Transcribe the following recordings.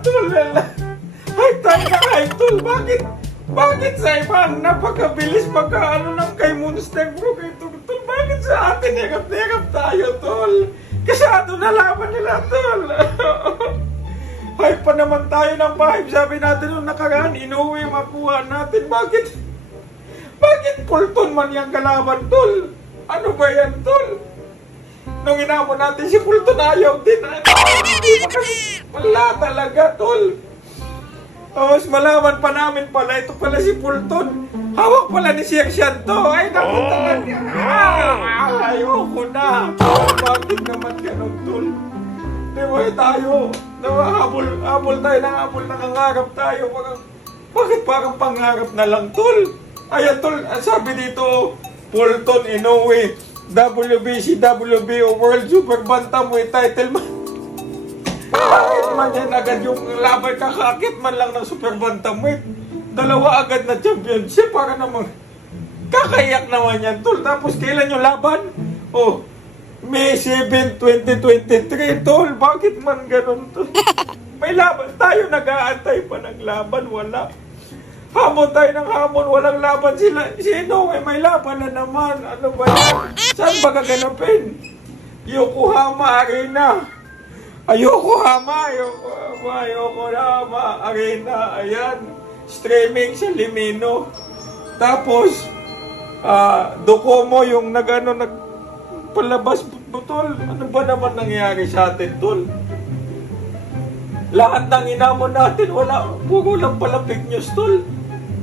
tol. Ay, tayo na kayo, tol. Bakit sa iba napakabilis pagka ano lang kay Monster Bro kay tol? Bakit sa atin hirap tayo, tol? Kasado na laban nila, tol. Hype pa naman tayo ng hype. Sabi natin nung nakaraan, inuwi makuha natin. Bakit Fulton man yung kalaban, tol? Ano ba yan, tol? Nung inamon natin si Fulton, ayaw din. Wala talaga, tol. Tapos malaman pa namin pala, ito pala si Fulton. Hawak pala ni Sersyan to. Ay, naku talaga. Ayoko na. Bakit naman ganun, tol? Diba tayo? Habol tayo ng habol, nangangarap tayo. Bakit parang pangarap na lang, tol? Ayan, tol, sabi dito, Fulton Inoue, WBC, WBO World Super Bantamweight title man. Bakit man yan agad yung laban, kakakit man lang ng Super Bantamweight. Dalawa agad na championship, para namang kakayak naman yan, tol. Tapos kailan yung laban? Oh, May 7, 2023, tol. Bakit man ganun, tol? May laban tayo, nag-aantay pa ng laban, wala. Hamon tayo ng hamon, walang laban sila. Sino? May laban na naman. Ano ba yan? Saan ba gaganapin? Yokohama Arena. Yokohama Arena. Ayan. Streaming sa Limino. Tapos, Docomo yung nagpalabas, tol. Ano ba naman nangyari sa atin, tol? Lahat ng inamon natin, puro lang pala fake news, tol.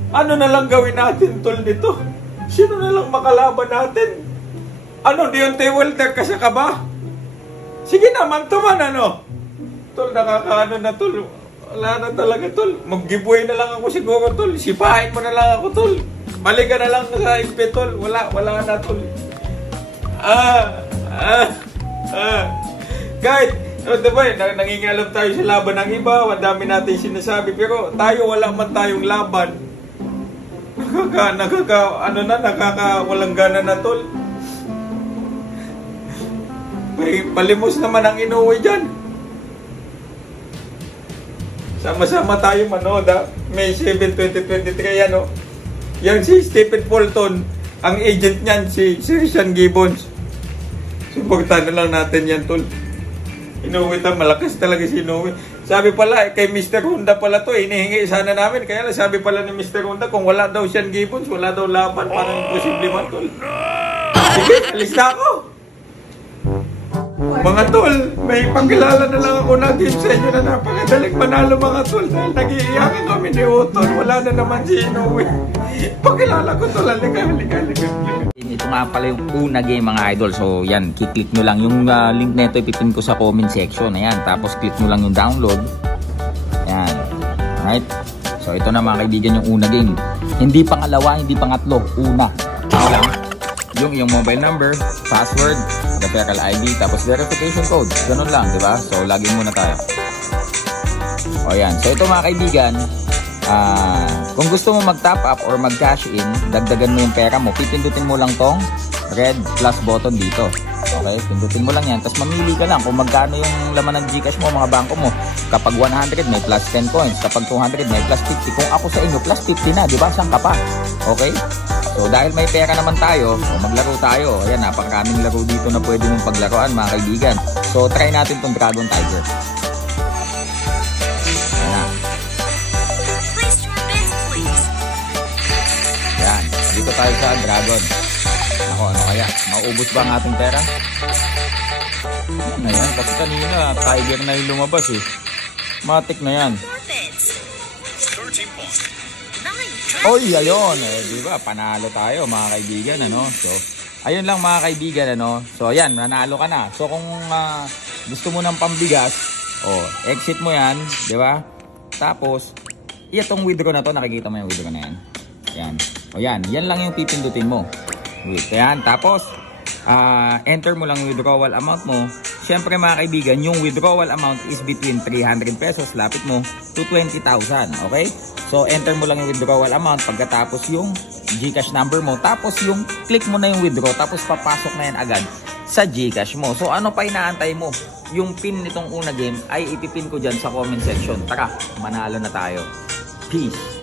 Ano na lang gawin natin, tol, nito? Sino na lang makalaban natin? Ano, Deontay Wilder kasi ka ba? Sige naman, tuman, ano? Tol, nakakaano na, tol. Wala na talaga, tol. Mag-giveaway na lang ako siguro, tol. Sipahin mo na lang ako, tol. Balik ka na lang sa IP, tol. Wala na, tol. Guys, diba, nangingialam tayo sa laban ng iba, ang dami natin sinasabi, pero tayo wala man tayong laban. Nakakawalang gana na, tol. May palimos naman ang Inoue dyan. Sama-sama tayo manood, ha? May 7, 2023, yan, oh. Yan si Stephen Fulton, ang agent niyan, si Sean Gibbons. Suportahan na lang natin yan, tol. Inoue ta, malakas talaga si Inoue. Sabi pala, kay Mr. Honda pala to, inihingi sana namin. Kaya lang sabi pala ni Mr. Honda, kung wala daw Sean Gibbons, wala daw laban, parang imposible man, tol. Sige, alis na ako. Mga tol, may pagkilala na lang ako na game sa inyo na napakadaling manalo, mga tol. Dahil nag-iiyakin kami ni Otton, wala na naman si Inoue. Pagkilala ko, tol, halika. Ito nga pala yung una game, mga idol. So yan, kiklik nyo lang yung link na ito, ipipin ko sa comment section. Ayan, tapos click nyo lang yung download. Ayan, alright. So ito na, mga kaibigan, yung una game. Hindi pangalawa, hindi pangatlo, una. Ito lang yung iyong mobile number, password, referral ID, tapos verification code. Ganun lang, di ba? So login muna tayo. O yan, so ito, mga kaibigan, kung gusto mo mag-top up or mag-cash in, dagdagan mo yung pera mo, pipindutin mo lang tong red plus button dito. Okay, pindutin mo lang yan, tapos mamili ka lang kung magkano yung laman ng Gcash mo, mga bangko mo. Kapag 100 may plus 10 coins, kapag 200 may plus 50. Kung ako sa inyo, plus 50 na, di ba? Saan ka pa? Okay, so dahil may pera naman tayo, maglaro tayo. Ayan, napakaraming laro dito na pwede mong paglaruan, mga kaibigan. So try natin tong Dragon Tiger. Dito tayo sa Dragon. Ako, ano kaya? Mauubos ba ang ating pera? Ayan, kasi kanina Tiger na yung lumabas, eh. Matik na yan. Oy, ayun, diba? Panalo tayo, mga kaibigan, ano? So, ayun lang, mga kaibigan, ano? So, ayan, nanalo ka na. So, kung gusto mo ng pambigas, exit mo yan, diba? Tapos, itong withdraw na to, nakikita mo yung withdraw na yan. Yan. O yan, yan lang yung pipindutin mo. Wait, yan. Tapos, enter mo lang yung withdrawal amount mo. Siyempre, mga kaibigan, yung withdrawal amount is between 300 pesos, lapit mo, to 20,000. Okay? So, enter mo lang yung withdrawal amount, pagkatapos yung Gcash number mo, tapos yung click mo na yung withdraw, tapos papasok na yan agad sa Gcash mo. So, ano pa inaantay mo? yung pin nitong Una Game ay ipipin ko dyan sa comment section. Tara, manalo na tayo. Peace!